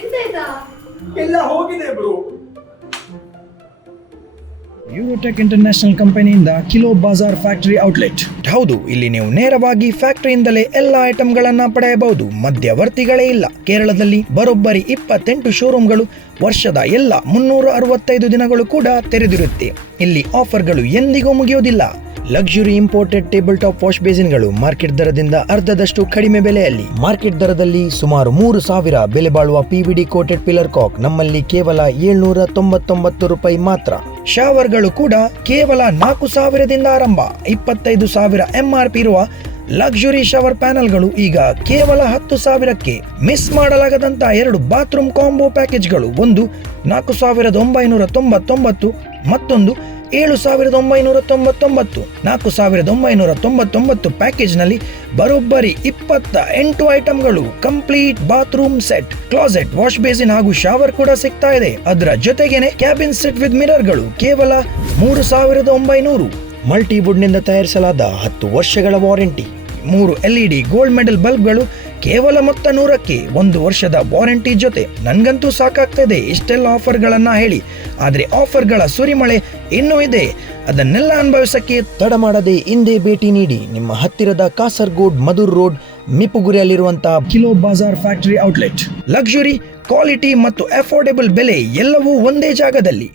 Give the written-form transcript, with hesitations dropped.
ಎಂತಾಯ್ತಾ? ಎಲ್ಲ ಹೋಗಿದೆ bro. ಯೂರೋಟೆಕ್ international ಕಂಪನಿಯಿಂದ ಕಿಲೋ ಬಾಜಾರ್ ಫ್ಯಾಕ್ಟರಿ ಔಟ್ಲೆಟ್. ಹೌದು, ಇಲ್ಲಿ ನೀವು ನೇರವಾಗಿ ಫ್ಯಾಕ್ಟರಿಯಿಂದಲೇ ಎಲ್ಲ ಐಟಂಗಳನ್ನ ಪಡೆಯಬಹುದು. ಮಧ್ಯವರ್ತಿಗಳೇ ಇಲ್ಲ. ಕೇರಳದಲ್ಲಿ ಬರೋಬ್ಬರಿ 28 ಶೋರೂಮ್ಗಳು, ವರ್ಷದ ಎಲ್ಲ 365 ದಿನಗಳು ಕೂಡ ತೆರೆದಿರುತ್ತೆ. ಇಲ್ಲಿ ಆಫರ್ಗಳು ಎಂದಿಗೂ ಮುಗಿಯೋದಿಲ್ಲ. Luxury imported table top wash ಬೇಸಿನ್ಗಳು ಮಾರ್ಕೆಟ್ ದರದಿಂದ ಅರ್ಧದಷ್ಟು ಕಡಿಮೆ ಬೆಲೆಯಲ್ಲಿ. ಮಾರ್ಕೆಟ್ ದರದಲ್ಲಿ ಸುಮಾರು 3,000 ಬೆಲೆ ಬಾಳುವ PVD ಕೋಟೆಡ್ ಪಿಲ್ಲರ್ ಕಾಕ್ ನಮ್ಮಲ್ಲಿ ಕೇವಲ 799 ರೂಪಾಯಿ ಮಾತ್ರ. ಶವರ್ಗಳು ಕೂಡ ಕೇವಲ 4,000ದಿಂದ ಆರಂಭ. 25,000 MRP ಇರುವ ಲಕ್ಸುರಿ ಶವರ್ ಪ್ಯಾನಲ್ಗಳು ಈಗ ಕೇವಲ 10,000ಕ್ಕೆ. ಮಿಸ್ ಮಾಡಲಾಗದಂತ 2 ಬಾತ್ರೂಮ್ ಕಾಂಬೋ ಪ್ಯಾಕೇಜ್ಗಳು, ಒಂದು 4,999, ಮತ್ತೊಂದು 7,999. 4,999 ಪ್ಯಾಕೇಜ್ನಲ್ಲಿ ಬರೋಬ್ಬರಿ 28 ಐಟಂಗಳು. Complete bathroom set, closet, wash basin ಹಾಗೂ ಶವರ್ ಕೂಡ ಸಿಗ್ತಾ ಇದೆ. ಅದರ ಜೊತೆಗೇನೆ ಕ್ಯಾಬಿನ್ ಸೆಟ್ ವಿತ್ ಮಿರರ್ಗಳು ಕೇವಲ 3,900. ಮಲ್ಟಿವುಡ್ ನಿಂದ ತಯಾರಿಸಲಾದ 10 ವರ್ಷಗಳ ವಾರಂಟಿ, 3 LED ಗೋಲ್ಡ್ ಮೆಡಲ್ ಬಲ್ಬ್ಗಳು ಕೇವಲ ಮೊತ್ತ 100ಕ್ಕೆ, 1 ವರ್ಷದ ವಾರಂಟಿ ಜೊತೆ. ನನ್ಗಂತೂ ಸಾಕಾಗ್ತದೆ ಇಷ್ಟೆಲ್ಲ ಆಫರ್ಗಳನ್ನ ಹೇಳಿ, ಆದ್ರೆ ಆಫರ್ಗಳ ಸುರಿಮಳೆ ಇನ್ನೂ ಇದೆ. ಅದನ್ನೆಲ್ಲ ಅನುಭವಿಸಕ್ಕೆ ತಡ ಮಾಡದೆ ಹಿಂದೆ ಭೇಟಿ ನೀಡಿ ನಿಮ್ಮ ಹತ್ತಿರದ ಕಾಸರಗೋಡ್ ಮಧುರ್ ರೋಡ್ ಮಿಪುಗುರಿಯಲ್ಲಿರುವಂತಹ Kilo Bazaar factory outlet. Luxury, quality ಮತ್ತು ಅಫೋರ್ಡೆಬಲ್ ಬೆಲೆ ಎಲ್ಲವೂ ಒಂದೇ ಜಾಗದಲ್ಲಿ.